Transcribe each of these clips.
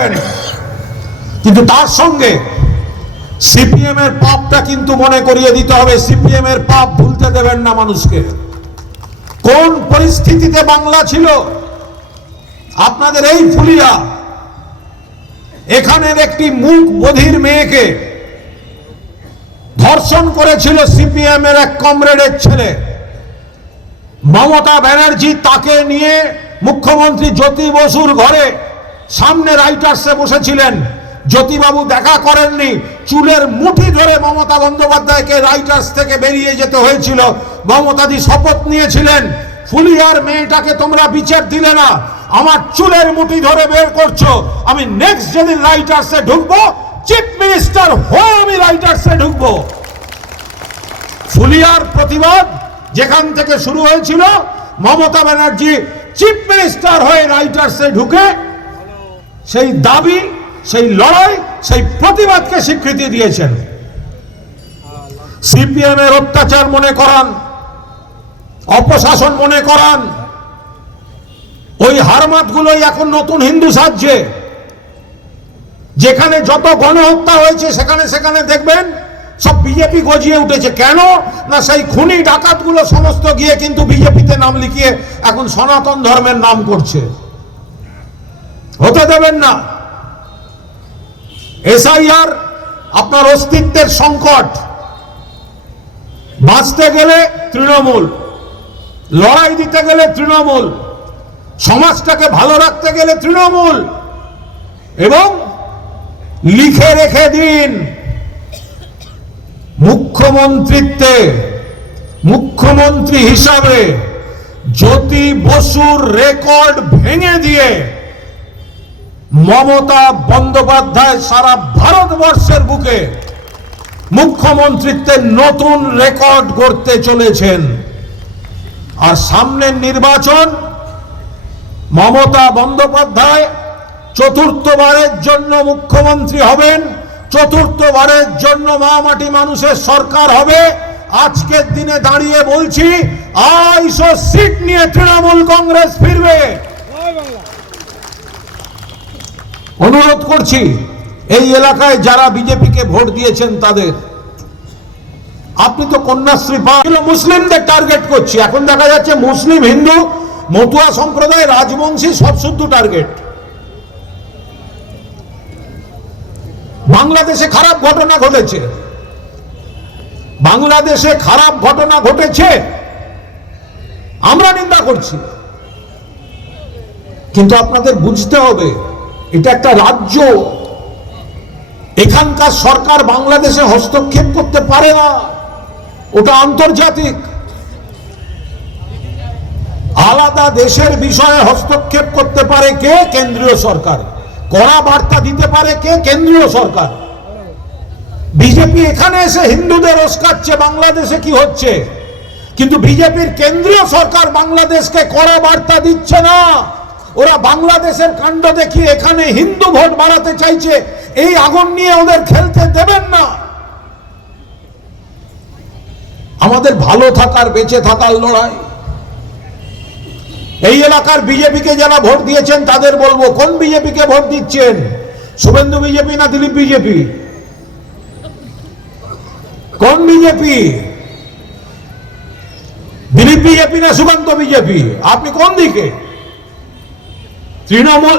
দেখবেন, কিন্তু তার সঙ্গে সিপিএম এর পাপটা কিন্তু মনে করিয়ে দিতে হবে। সিপিএম এর পাপ ভুলতে দেবেন না মানুষকে। কোন পরিস্থিতিতে বাংলা ছিল, আপনাদের এই ফুলিয়া, এখানের একটি মুখ বধির মেয়েকে ধর্ষণ করেছিল সিপিএম এর এক কমরেডের ছেলে। মমতা ব্যানার্জি তাকে নিয়ে মুখ্যমন্ত্রী জ্যোতি বসুর ঘরে সামনে রাইটার্সে বসেছিলেন। জ্যোতিবাবু দেখা করেননি, চুলের মুঠি ধরে মমতা বন্দ্যোপাধ্যায়কে রাইটার্স থেকে বেরিয়ে যেতে হয়েছিল। মমতাদি শপথ নিয়েছিলেন, ফুলিয়ার মেয়েটাকে তোমরা বিচার দিলে না, আমার চুলের মুঠি ধরে বের করছো, আমি নেক্সট যেদিন রাইটার্সে ঢুকবো, চিফ মিনিস্টার হয়ে আমি রাইটার্সে ঢুকবো। ফুলিয়ার প্রতিবাদ যেখান থেকে শুরু হয়েছিল, মমতা ব্যানার্জি চিফ মিনিস্টার হয়ে রাইটার্সে ঢুকে সেই দাবি, সেই লড়াই, সেই প্রতিবাদকে স্বীকৃতি দিয়েছেন। সিপিএম এর অত্যাচার মনে করান, অপশাসন মনে করান, ওই হারমাতগুলোই এখন নতুন হিন্দু সাজছে। যেখানে যত গণহত্যা হয়েছে সেখানে সেখানে দেখবেন সব বিজেপি গজিয়ে উঠেছে। কেন না, সেই খুনি ডাকাতগুলো সমস্ত গিয়ে কিন্তু বিজেপিতে নাম লিখিয়ে এখন সনাতন ধর্মের নাম করছে। হতে দেবেন না। এসআইআর আপনার অস্তিত্বের সংকট। বাঁচতে গেলে তৃণমূল, লড়াই দিতে গেলে তৃণমূল, সমাজটাকে ভালো রাখতে গেলে তৃণমূল। এবং লিখে রেখে দিন, মুখ্যমন্ত্রীত্বে, মুখ্যমন্ত্রী হিসাবে জ্যোতি বসুর রেকর্ড ভেঙে দিয়ে মমতা বন্দ্যোপাধ্যায় সারা ভারতবর্ষের বুকে মুখ্যমন্ত্রীত্বের নতুন রেকর্ড গড়তে চলেছেন। আর সামনের নির্বাচন, মমতা বন্দ্যোপাধ্যায় চতুর্থবারের জন্য মুখ্যমন্ত্রী হবেন, চতুর্থবারের জন্য মা-মাটি মানুষের সরকার হবে। আজকের দিনে দাঁড়িয়ে বলছি, 250 সিট নিয়ে তৃণমূল কংগ্রেস ফিরবে। অনুরোধ করছি এই এলাকায় যারা বিজেপিকে ভোট দিয়েছেন তাদের, আপনি তো কন্যাশ্রী পান, মুসলিমদের টার্গেট করছি। এখন দেখা যাচ্ছে মুসলিম, হিন্দু, মতুয়া সম্প্রদায়, রাজবংশী সব শুদ্ধ টার্গেট। বাংলাদেশে খারাপ ঘটনা ঘটেছে, বাংলাদেশে খারাপ ঘটনা ঘটেছে, আমরা নিন্দা করছি। কিন্তু আপনাদের বুঝতে হবে, এটা একটা রাজ্য, এখানকার সরকার বাংলাদেশে হস্তক্ষেপ করতে পারে না, ওটা আন্তর্জাতিক। আলাদা দেশের বিষয়ে হস্তক্ষেপ করতে পারে কে? কেন্দ্রীয় সরকার। কড়া বার্তা দিতে পারে কে? কেন্দ্রীয় সরকার। বিজেপি এখানে এসে হিন্দুদের উস্কাচ্ছে বাংলাদেশে কি হচ্ছে, কিন্তু বিজেপির কেন্দ্রীয় সরকার বাংলাদেশকে কড়া বার্তা দিচ্ছে না। ওরা বাংলাদেশের কাণ্ড দেখিয়ে এখানে হিন্দু ভোট বাড়াতে চাইছে। এই আগুন নিয়ে ওদের খেলতে দেবেন না। আমাদের ভালো থাকার, বেঁচে থাকার লড়াই। এই এলাকার বিজেপিকে যারা ভোট দিয়েছেন তাদের বলবো, কোন বিজেপিকে ভোট দিচ্ছেন? শুভেন্দু বিজেপি না দিলীপ বিজেপি? কোন বিজেপি? দিলীপ বিজেপি না শুভেন্দু বিজেপি? আপনি কোন দিকে? তৃণমূল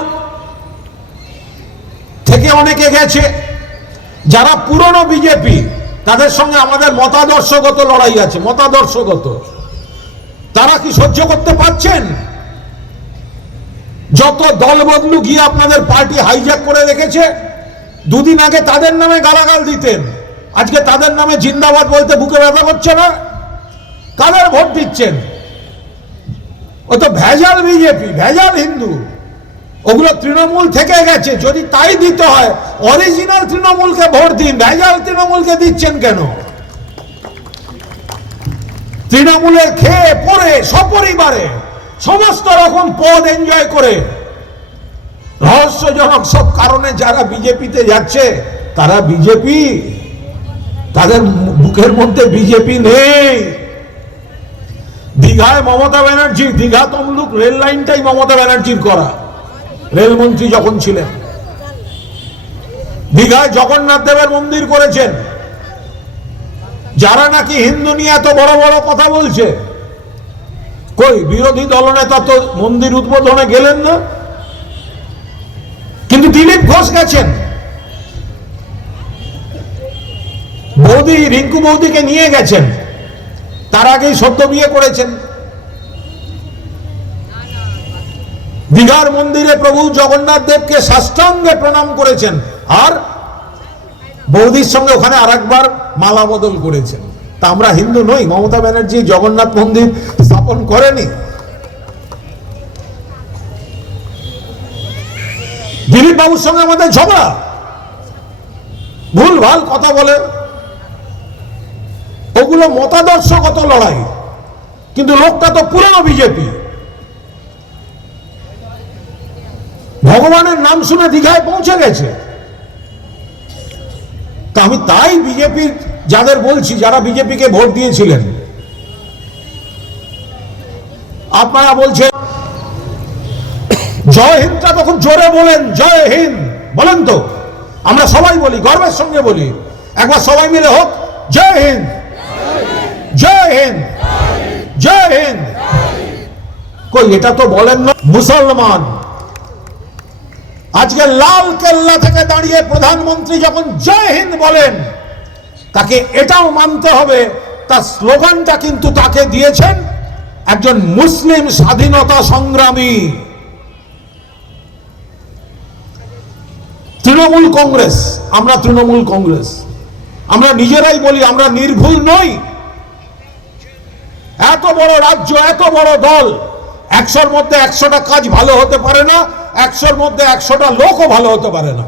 থেকে অনেকে গেছে, যারা পুরনো বিজেপি তাদের সঙ্গে আমাদের মতাদর্শগত লড়াই আছে, মতাদর্শগত। তারা কি সহ্য করতে পারছেন? যত দল বদলু গিয়ে আপনাদের পার্টি হাইজ্যাক করে রেখেছে। দুদিন আগে তাদের নামে গালাগাল দিতেন, আজকে তাদের নামে জিন্দাবাদ বলতে বুকে ব্যথা করছে না। কাদের ভোট দিচ্ছেন? ও তো ভেজাল বিজেপি, ভেজাল হিন্দু। ওগুলো তৃণমূল থেকে গেছে। যদি তাই দিতে হয়, অরিজিনাল তৃণমূলকে ভোট দিন, ভেজাল তৃণমূলকে দিচ্ছেন কেন? তৃণমূলের খেয়ে পরে সপরিবারে সমস্ত রকম পদ এনজয় করে রহস্যজনক সব কারণে যারা বিজেপিতে যাচ্ছে, তারা বিজেপি, তাদের বুকের মধ্যে বিজেপি নেই। দীঘায় মমতা ব্যানার্জি, দীঘা তমলুক রেল লাইনটাই মমতা ব্যানার্জির করা, রেলমন্ত্রী যখন ছিলেন। দীঘায় জগন্নাথ দেবের মন্দির করেছেন। যারা নাকি হিন্দু নিয়ে এত বড় বড় কথা বলছে, কই বিরোধী দলনেতা তো মন্দির উদ্বোধনে গেলেন না, কিন্তু দিলীপ ঘোষ গেছেন। বৌদি, রিঙ্কু বৌদিকে নিয়ে গেছেন, তার আগেই সদ্য বিয়ে করেছেন। দীঘার মন্দিরে প্রভু জগন্নাথ দেবকে সাষ্টাঙ্গে প্রণাম করেছেন, আর বৌদির সঙ্গে ওখানে আরেকবার মালা বদল করেছেন। তা আমরা হিন্দু নই? মমতা ব্যানার্জি জগন্নাথ মন্দির স্থাপন করেনি? দিলীপ বাবুর সঙ্গে আমাদের ঝগড়া, ভুল ভাল কথা বলে, ওগুলো মতাদর্শগত লড়াই, কিন্তু লোকটা তো পুরনো বিজেপি। ভগবানের নাম শুনে দীঘায় পৌঁছে গেছে। তা আমি তাই বিজেপির যাদের বলছি, যারা বিজেপিকে ভোট দিয়েছিলেন, আপনারা বলছেন জয় হিন্দটা তখন জোরে বলেন, জয় হিন্দ বলেন তো। আমরা সবাই বলি, গর্বের সঙ্গে বলি, একবার সবাই মিলে হোক, জয় হিন্দ, জয় হিন্দ, জয় হিন্দ। কই এটা তো বলেন না। মুসলমান আজকে লাল কেল্লা থেকে দাঁড়িয়ে প্রধানমন্ত্রী যখন জয় হিন্দ বলেন, তাকে এটাও মানতে হবে তার স্লোগানটা কিন্তু তাকে দিয়েছেন একজন মুসলিম স্বাধীনতা সংগ্রামী। তৃণমূল কংগ্রেস, আমরা তৃণমূল কংগ্রেস, আমরা নিজেরাই বলি আমরা নির্ভুল নই। এত বড় রাজ্য, এত বড় দল, 100-র মধ্যে 100টা কাজ ভালো হতে পারে না, 100-র মধ্যে 100টা লোকও ভালো হতে পারে না।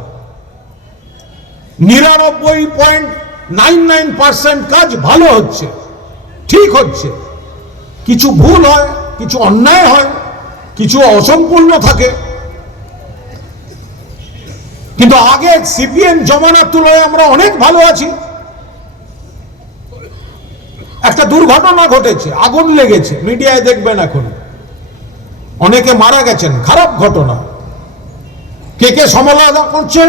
99.99% কাজ ভালো হচ্ছে, ঠিক হচ্ছে। কিছু ভুল হয়, কিছু অন্যায় হয়, কিছু অসম্পূর্ণ থাকে, কিন্তু আগে সিপিএম জমানার তুলনায় আমরা অনেক ভালো আছি। একটা দুর্ঘটনা ঘটেছে, আগুন লেগেছে, মিডিয়ায় দেখবেন, এখন অনেকে মারা গেছেন, খারাপ ঘটনা। কে কে সমালোচনা করছে?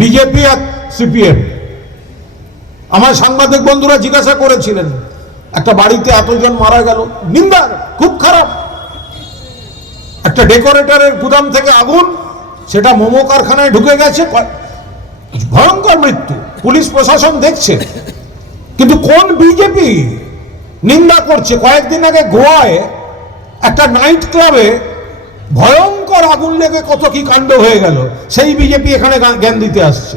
বিজেপি আর সিপিএম। আমার সাংবাদিক বন্ধুরা জিজ্ঞাসা করেছিলেন, একটা বাড়িতে এতজন মারা গেল, নিন্দার, খুব খারাপ। একটা ডেকোরেটরের গুদাম থেকে আগুন, সেটা মোমো কারখানায় ঢুকে গেছে, ভয়ঙ্কর মৃত্যু। পুলিশ প্রশাসন দেখছে, কিন্তু কোন বিজেপি নিন্দা করছে? কয়েকদিন আগে গোয়ায় একটা নাইট ক্লাবে ভয়ঙ্কর আগুন লেগে কত কি কাণ্ড হয়ে গেল, সেই বিজেপি এখানে জ্ঞান দিতে আসছে।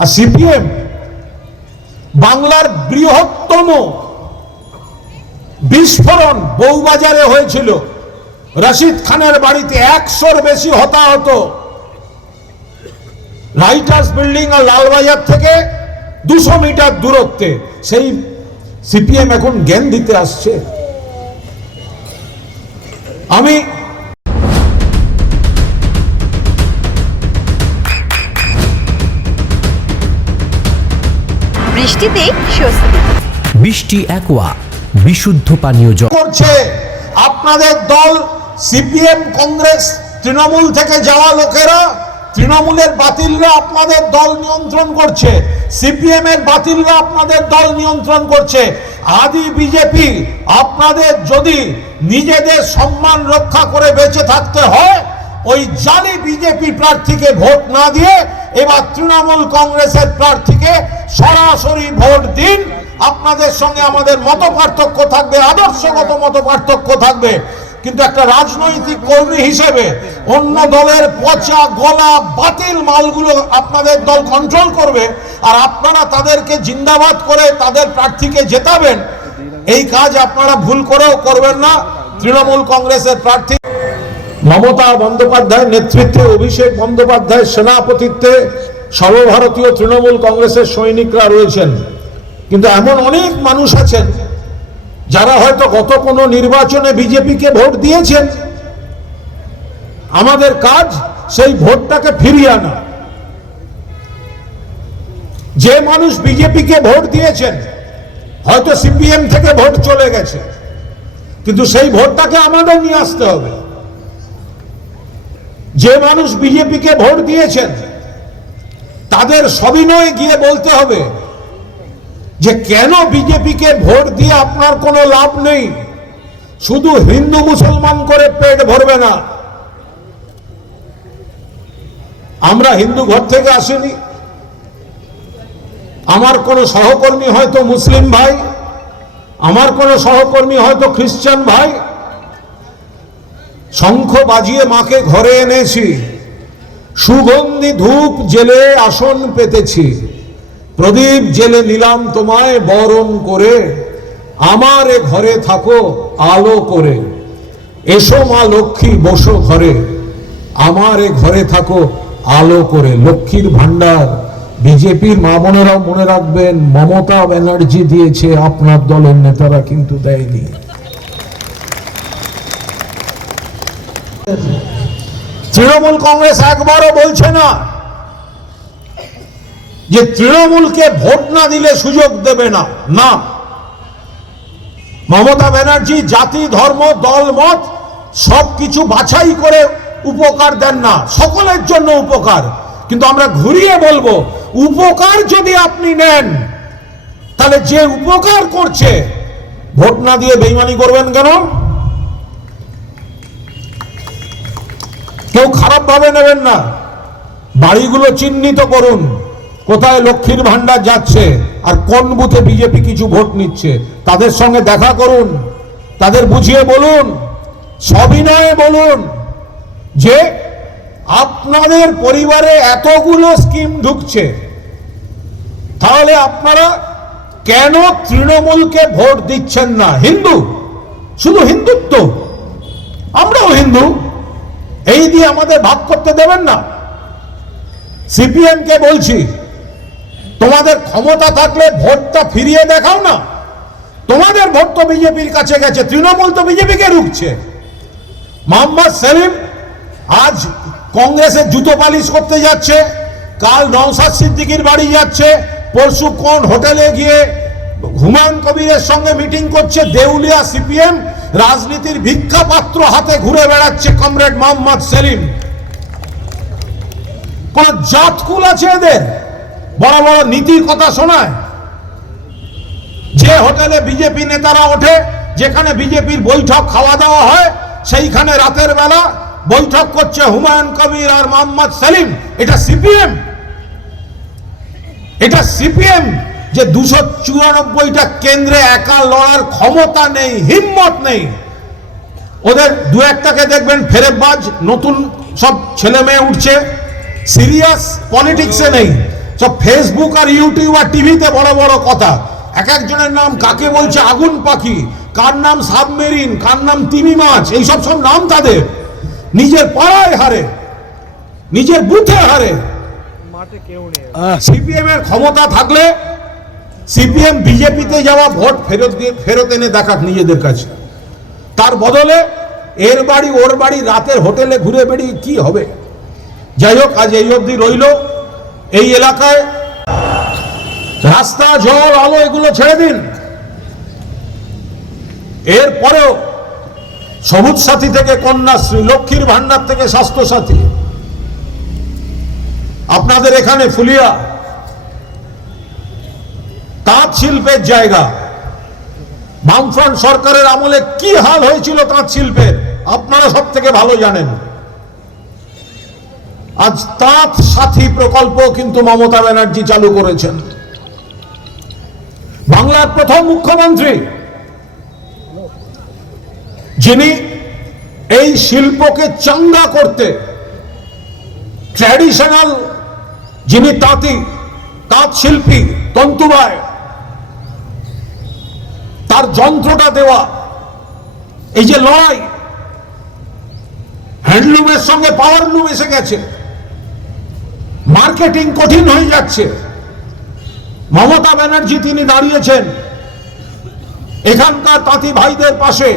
আর সিপিএম বাংলার বৃহত্তম বিস্ফোরণ বউবাজারে হয়েছিল, রশিদ খানের বাড়িতে 100-র বেশি হতাহত। রাইটার্স বিল্ডিং আর লালবাজার থেকে 200 মিটার দূরত্বে, সেই সিপিএম এখন জ্ঞান দিতে আসছে। আমি বৃষ্টিতে স্বস্তি। বৃষ্টি অ্যাকোয়া, বিশুদ্ধ পানীয় জল করছে আপনাদের দল। সিপিএম, কংগ্রেস, তৃণমূল থেকে যাওয়া লোকেরা, তৃণমূলের বাতিলরা আপনাদের দল নিয়ন্ত্রণ করছে, সিপিএম এর বাতিলরা আপনাদের দল নিয়ন্ত্রণ করছে। আদি বিজেপি, আপনাদের যদি নিজেদের সম্মান রক্ষা করে বেঁচে থাকতে হয়, ওই জালি বিজেপি প্রার্থীকে ভোট না দিয়ে এবার তৃণমূল কংগ্রেসের প্রার্থীকে সরাসরি ভোট দিন। আপনাদের সঙ্গে আমাদের মত পার্থক্য থাকবে, আদর্শগত মত পার্থক্য থাকবে, কিন্তু একটা রাজনৈতিক কর্মী হিসেবে অন্য দলের পচা গলা বাতিল মালগুলো আপনাদের দল কন্ট্রোল করবে, আর আপনারা তাদেরকে জিন্দাবাদ করে তাদের প্রার্থীকে জেতাবেন। এই কাজ আপনারা ভুল করেও করবেন না। তৃণমূল কংগ্রেসের প্রার্থী মমতা বন্দ্যোপাধ্যায়ের নেতৃত্বে, অভিষেক বন্দ্যোপাধ্যায়ের সেনাপতিত্বে সর্বভারতীয় তৃণমূল কংগ্রেসের সৈনিকরা রয়েছেন, কিন্তু এমন অনেক মানুষ আছেন যারা হয়তো গত কোনো নির্বাচনে বিজেপিকে ভোট দিয়েছেন। আমাদের কাজ সেই ভোটটাকে ফিরিয়ে আনা। যে মানুষ বিজেপিকে ভোট দিয়েছেন, হয়তো সিপিএম থেকে ভোট চলে গেছে, কিন্তু সেই ভোটটাকে আমাদের নিয়ে আসতে হবে। যে মানুষ বিজেপিকে ভোট দিয়েছেন তাদের সবিনয়ে গিয়ে বলতে হবে যে কেন বিজেপিকে ভোট দিয়ে আপনার কোনো লাভ নেই। শুধু হিন্দু মুসলমান করে পেট ভরবে না। আমরা হিন্দু ঘর থেকে আসিনি। আমার কোনো সহকর্মী হয়তো মুসলিম ভাই, আমার কোনো সহকর্মী হয়তো খ্রিস্টান ভাই। শঙ্খ বাজিয়ে মাকে ঘরে এনেছি, সুগন্ধি ধূপ জেলে আসন পেতেছি, প্রদীপ জেলে নিলাম তোমায় বরণ করে, আমার এ ঘরে থাকো আলো করে। এসো মা লক্ষ্মী বসো ঘরে, আমার এ ঘরে থাকো আলো করে। লক্ষ্মীর ভান্ডার বিজেপির মা বোনেরাও মনে রাখবেন, মমতা ব্যানার্জি দিয়েছে, আপনার দলের নেতারা কিন্তু দেয়নি। তৃণমূল কংগ্রেস একবারও বলছে না যে তৃণমূলকে ভোট না দিলে সুযোগ দেবে না। না, মমতা ব্যানার্জি জাতি ধর্ম দল মত সবকিছু বাছাই করে উপকার দেন না, সকলের জন্য উপকার। কিন্তু আমরা ঘুরিয়ে বলবো, উপকার যদি আপনি নেন তাহলে যে উপকার করছে ভোট না দিয়ে বেইমানি করবেন কেন? কেউ খারাপ ভাবে নেবেন না। বাড়িগুলো চিহ্নিত করুন, কোথায় লক্ষ্মীর ভান্ডার যাচ্ছে আর কোন বুথে বিজেপি কিছু ভোট নিচ্ছে। তাদের সঙ্গে দেখা করুন, তাদের বুঝিয়ে বলুন, সবিনয়ে বলুন যে আপনাদের পরিবারে এতগুলো স্কিম ঢুকছে, তাহলে আপনারা কেন তৃণমূলকে ভোট দিচ্ছেন না? হিন্দু, শুধু হিন্দুত্ব, আমরাও হিন্দু, এই দিয়ে আমাদের ভাগ করতে দেবেন না। সিপিএম কে বলছি, তোমাদের ক্ষমতা থাকলে ভোটটা ফিরিয়ে দেখাও না। তোমাদের ভোট তো বিজেপির কাছে গেছে, তৃণমূল তো বিজেপিকে রুখছে। মোহাম্মদ সেলিম আজ কংগ্রেসের জুতো পালিশ করতে যাচ্ছে, কাল নওশাদ সিদ্দিকীর বাড়ি যাচ্ছে, পরশু কোন হোটেলে গিয়ে হুমায়ুন কবিরের সঙ্গে মিটিং করছে। দেউলিয়া সিপিএম রাজনীতির ভিক্ষা পাত্র হাতে ঘুরে বেড়াচ্ছে কমরেড মোহাম্মদ সেলিম। কোন জাতকুল আছে এদের? বড় বড় নীতির কথা শোনায়। যে হোটেলে বিজেপি নেতারা ওঠে, যেখানে বিজেপির বৈঠক খাওয়া দাওয়া হয়, সেইখানে রাতের বেলা বৈঠক করছে হুমায়ুন কবির আর মোহাম্মদ সেলিম। এটা সিপিএম? এটা সিপিএম যে 294টা কেন্দ্রে একা লড়ার ক্ষমতা নেই, হিম্মত নেই। ওদের দু একটাকে দেখবেন ফেরেববাজ, নতুন সব ছেলে মেয়ে উঠছে, সিরিয়াস পলিটিক্সে নেই, সব ফেসবুক আর ইউটিউব আর টিভিতে বড় বড় কথা। এক একজনের নাম কাকে বলছে আগুন পাখি, কার নাম সাবমেরিন, কার নাম তিমি মাছ, এইসব সব নাম তাদের। নিজের পাড়ায় হারে, নিজের বুথে হারে। সিপিএম এর ক্ষমতা থাকলে সিপিএম বিজেপিতে যাওয়া ভোট ফেরত এনে দেখাক নিজেদের কাছে। তার বদলে এর বাড়ি ওর বাড়ি রাতের হোটেলে ঘুরে বেড়িয়ে কি হবে? যাই হোক, আজ এই অবধি রইল। এই এলাকায় রাস্তা, জল, আলো এগুলো ছেড়ে দিন। এরপরেও সবুজ সাথী থেকে কন্যাশ্রী, লক্ষ্মীর ভান্ডার থেকে স্বাস্থ্য সাথী, আপনাদের এখানে ফুলিয়া তাঁত শিল্পের জায়গা, বামফ্রন্ট সরকারের আমলে কি হাল হয়েছিল তাঁত শিল্পের আপনারা সব থেকে ভালো জানেন। আজ তাঁত সাথী প্রকল্প কিন্তু মমতা ব্যানার্জি চালু করেছেন। বাংলার প্রথম মুখ্যমন্ত্রী যিনি এই শিল্পকে চাঙ্গা করতে, ট্র্যাডিশনাল যিনি তাঁতি, তাঁত শিল্পী, তন্তুবায়, তার যন্ত্রটা দেওয়া, এই যে লড়াই, হ্যান্ডলুমের সঙ্গে পাওয়ারলুম এসে গেছে, মার্কেটিং কঠিন হয়ে যাচ্ছে। মমতা ব্যানার্জি তিনি দাঁড়িয়েছেন এখানকার তাঁতি ভাইদের পাশে।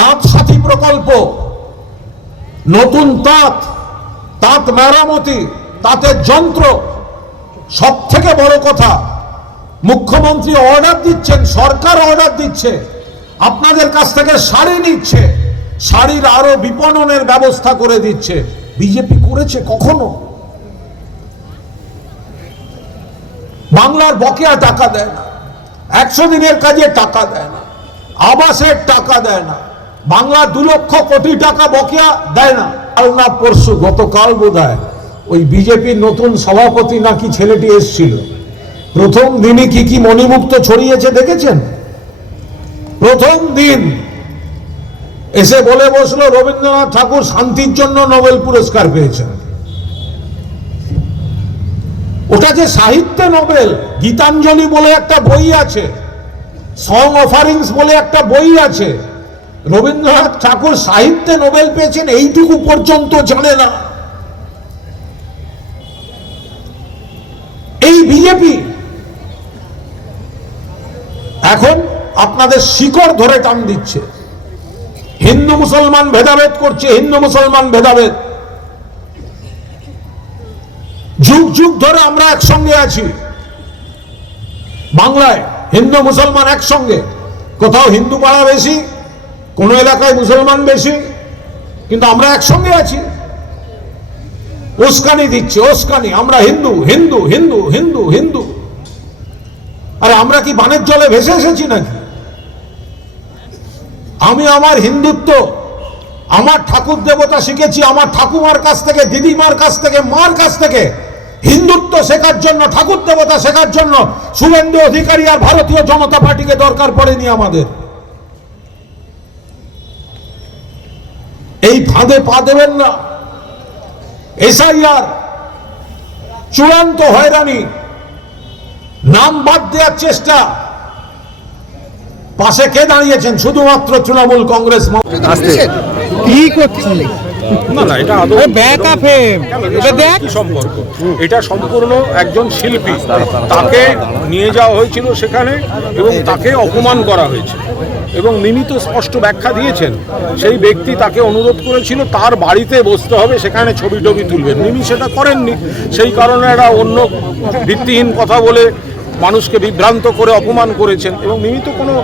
তাঁত সাথী প্রকল্প, নতুন তাঁত, তাঁত মেরামতি, তাঁতের যন্ত্র, সব থেকে বড় কথা মুখ্যমন্ত্রী অর্ডার দিচ্ছেন, সরকার অর্ডার দিচ্ছে, আপনাদের কাছ থেকে শাড়ি নিচ্ছে, শাড়ির আরো বিপণনের ব্যবস্থা করে দিচ্ছে। বিজেপি করেছে কখনো? বাংলার বকেয়া টাকা দেয় না, 100 দিনের কাজে টাকা দেয় না, আবাসের টাকা দেয় না, বাংলা 2 লক্ষ কোটি টাকা বকেয়া দেয় না। কাল না পরশু, গতকাল বোধহয় ওই বিজেপির নতুন সভাপতি নাকি ছেলেটি এসেছিল, প্রথম দিনই কি মণিমুক্ত ছড়িয়েছে দেখেছেন? প্রথম দিন এসে বলে বসলো রবীন্দ্রনাথ ঠাকুর শান্তির জন্য নোবেল পুরস্কার পেয়েছেন। ওটা যে সাহিত্যে নোবেল, গীতাঞ্জলি বলে একটা বই আছে, সং অফারিংস বলে একটা বই আছে, রবীন্দ্রনাথ ঠাকুর সাহিত্যে নোবেল পেয়েছেন এইটুকু পর্যন্ত জানে না এই বিজেপি। এখন আপনাদের শিকড় ধরে টান দিচ্ছে, হিন্দু মুসলমান ভেদাভেদ করছে, হিন্দু মুসলমান ভেদাভেদ। যুগ যুগ ধরে আমরা একসঙ্গে আছি বাংলায়, হিন্দু মুসলমান একসঙ্গে, কোথাও হিন্দু পাড়া বেশি, কোন এলাকায় মুসলমান বেশি, কিন্তু আমরা একসঙ্গে আছি। উস্কানি দিচ্ছে, উস্কানি, আমরা হিন্দু হিন্দু হিন্দু হিন্দু হিন্দু। আরে আমরা কি বানের জলে ভেসে এসেছি নাকি? আমি আমার হিন্দুত্ব আমার ঠাকুর দেবতা শিখেছি আমার ঠাকুমার কাছ থেকে, দিদিমার কাছ থেকে, মার কাছ থেকে। হিন্দুত্ব শেখার জন্য, ঠাকুর দেবতা শেখার জন্য শুভেন্দু অধিকারী আর ভারতীয় জনতা পার্টিকে দরকার পড়েনি আমাদের। এই ফাঁদে পা দেবেন না। এসআইআর চূড়ান্ত হয়রানি, নাম বাদ দেওয়ার চেষ্টা, পাশে কে দাঁড়িয়েছেন? শুধুমাত্র তৃণমূল কংগ্রেস। কি করছিস? না না, এটা আদৌ ব্যাকআপ হেম, এটা দেখ কি সম্পর্ক? এটা সম্পূর্ণ একজন শিল্পী, তাকে নিয়ে যাওয়া হয়েছিল সেখানে এবং তাকে অপমান করা হয়েছে এবং মিমি তো স্পষ্ট ব্যাখ্যা দিয়েছেন। সেই ব্যক্তি তাকে অনুরোধ করেছিল তার বাড়িতে বসতে হবে, সেখানে ছবি টবি তুলবেন, মিমি সেটা করেননি। সেই কারণে একটা অন্য ভিত্তিহীন কথা বলে মানুষকে বিভ্রান্ত করে অপমান করেছেন এবং মিমি তো কোনো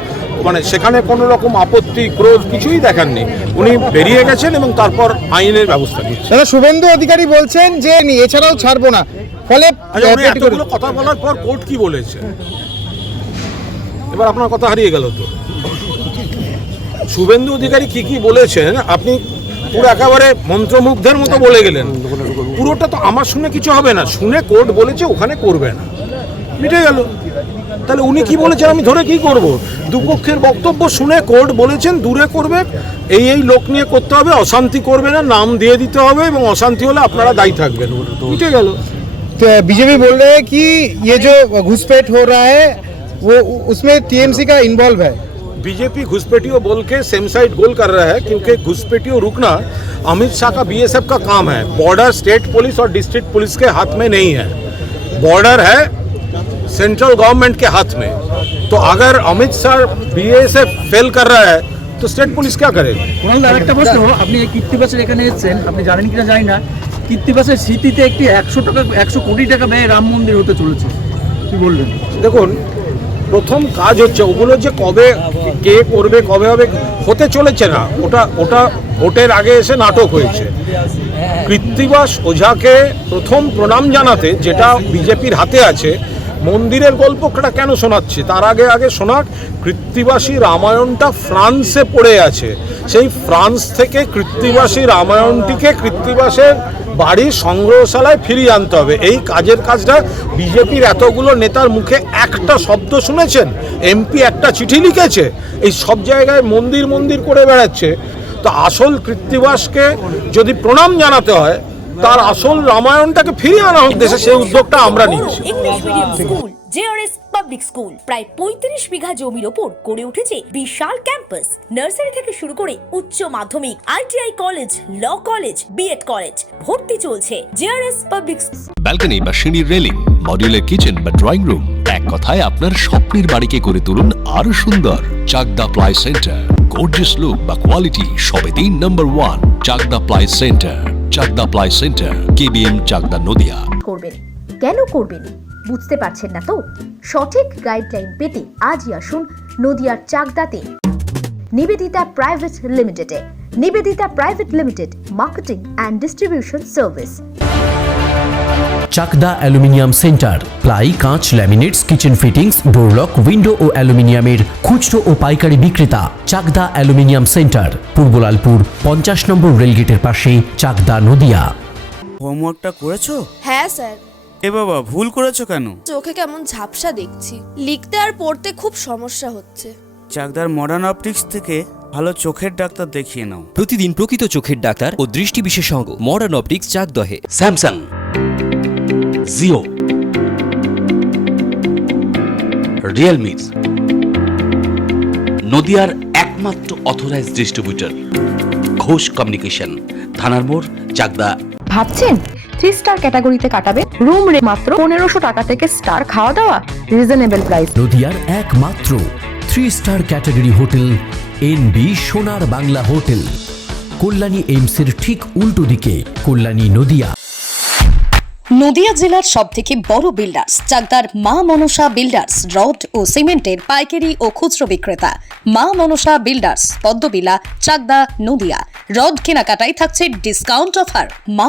সেখানে কোনো রকম আপত্তি ক্রোধ কিছুই দেখাননি। উনি বেরিয়ে গেছেন এবং তারপর আইনের ব্যবস্থা নিচ্ছেন। দাদা, শুভেন্দু অধিকারী বলছেন যে এছাড়াও ছাড়বো না, ফলে উনি এতগুলো কথা বলার পর কোর্ট কি বলেছে? এবার আপনার কথা হারিয়ে গেল তো। শুভেন্দু অধিকারী কি বলেছেন আপনি পুরো একেবারে মন্ত্রমুগ্ধের মতো বলে গেলেন। পুরোটা তো আমার শুনে কিছু হবে না, শুনে কোর্ট বলেছে ওখানে করবে না, মিটে গেল। তাহলে উনি কি বলেছেন আমি ধরে কি করব? দুপক্ষের বক্তব্য শুনে কোর্ট বলেছেন দূরে করবে, এই লোক নিয়ে করতে হবে, অশান্তি করবে না, নাম দিয়ে দিতে হবে এবং অশান্তি হলে আপনারা দায়ী থাকবেন, মিটে গেল। बीजेपी बोल रहे हैं कि ये जो घुसपैठ हो रहा है वो उसमें टीएमसी का इन्वॉल्व है। बीजेपी घुसपैठियों बोल के सेम साइड गोल कर रहा है, क्योंकि घुसपैठियों रुकना अमित शाह का बीएसएफ का काम है। बॉर्डर स्टेट पुलिस और डिस्ट्रिक्ट पुलिस के हाथ में नहीं है, बॉर्डर है सेंट्रल गवर्नमेंट के हाथ में। तो अगर अमित शाह बीएसएफ फेल कर रहा है तो स्टेट पुलिस क्या करेगी? আরেকটা প্রশ্ন, আপনি কীর্তিবাসের এখানে এসেছেন, আপনি জানেন কিনা জানি না, কীর্তিবাসের স্মৃতিতে একটি 100 কোটি টাকা ব্যয়ে রাম মন্দির হতে চলেছে, কি বলবেন? দেখুন, প্রথম কাজ হচ্ছে ওগুলো যে কবে কে করবে কবে হবে হতে চলেছে না, ওটা ভোটের আগে এসে নাটক হয়েছে। কৃত্তিবাস ওঝাকে প্রথম প্রণাম জানাতে, যেটা বিজেপির হাতে আছে, মন্দিরের গল্পটা কেন শোনাচ্ছে? তার আগে শোনাক কৃত্তিবাসী রামায়ণটা ফ্রান্সে পড়ে আছে, সেই ফ্রান্স থেকে কৃত্তিবাসী রামায়ণটিকে কৃত্তিবাসের বাড়ির সংগ্রহশালায় ফিরিয়ে আনতে হবে। এই কাজটা বিজেপির এতগুলো নেতার মুখে একটা শব্দ শুনেছেন? এমপি একটা চিঠি লিখেছে? এই সব জায়গায় মন্দির করে বেড়াচ্ছে। তো আসল কৃত্তিবাসকে যদি প্রণাম জানাতে হয়, তার আসল রামায়ণটাকে ফিরিয়ে আনা হোক দেশে, সেই উদ্যোগটা আমরা নিচ্ছি। English medium school JRS public school প্রায় 35 বিঘা জমির ওপর গড়ে উঠেছে বিশাল ক্যাম্পাস। নার্সারি থেকে শুরু করে উচ্চ মাধ্যমিক, ITI college, law college, BEd college, ভর্তি চলছে। জেআরএস পাবলিক ব্যালকনি বা সিঁড়ির রেলিং, মডিউলার কিচেন বা ড্রয়িং রুম, এক কথায় আপনার স্বপ্নের বাড়িকে করে তুলুন আরো সুন্দর। Chakdah ply centre, gorgeous look বা কোয়ালিটি সবে 3 number 1 Chakdah ply centre. Chakdah ply centre, KBM, Chakdah, Nadia. করবেন কেন করবেন বুঝতে পারছেন না তো? সঠিক গাইডলাইন পেতে আজই আসুন নদিয়ার চাকদাতে নিবেদিতা প্রাইভেট লিমিটেডে। Nivedita private limited, marketing and distribution service. Chakdaha aluminium centre, ply, কাঁচ, laminates, kitchen fittings, door lock, window ও অ্যালুমিনিয়ামের খুচরো ও পাইকারি বিক্রেতা। চাকদা অ্যালুমিনিয়াম সেন্টার, পূর্ব লালপুর 50 নম্বর রেলগেটের পাশে, চাকদা, নদিয়া। হোমওয়ার্কটা করেছো? হ্যাঁ স্যার। এ বাবা, ভুল করেছো কেন? চোখে কেমন ঝাপসা দেখছি, লিখতে আর পড়তে খুব সমস্যা হচ্ছে। চাকদার মডার্ন অপটিক্স থেকে ভালো চোখের ডাক্তার দেখিয়ে নাও। প্রতিদিন প্রকৃত চোখের ডাক্তার ও দৃষ্টি বিশেষজ্ঞ মডার্ন অপটিক্স চাকদহে। স্যামসাং, জিও, রিয়েলমি, নদিয়ার একমাত্র অথরাইজড ডিস্ট্রিবিউটর ঘোষ কমিউনিকেশন, থানার মোড়, চাকদা। ভাবছেন 3 স্টার ক্যাটাগরিতে কাটাবে? রুম রে মাত্র 1500 টাকা থেকে স্টার, খাওয়া দাওয়া রিজনেবল প্রাইস। নদিয়ার একমাত্র 3 স্টার ক্যাটাগরি হোটেল এনবি সোনার বাংলা হোটেল, কল্যাণী এইমসের ঠিক উল্টো দিকে, কল্যাণী, নদিয়া। নদিয়া জেলার সবথেকে বড় বিল্ডার্স চাকদার মা মনসা বিল্ডার্স, রড ও সিমেন্টের পাইকারি ও খুচরো বিক্রেতা। মা মনসা বিল্ডার্স, পদ্মবিলা, চাকদা, নদিয়া। রড কেনাকাটায় থাকছে ডিসকাউন্ট অফার। মা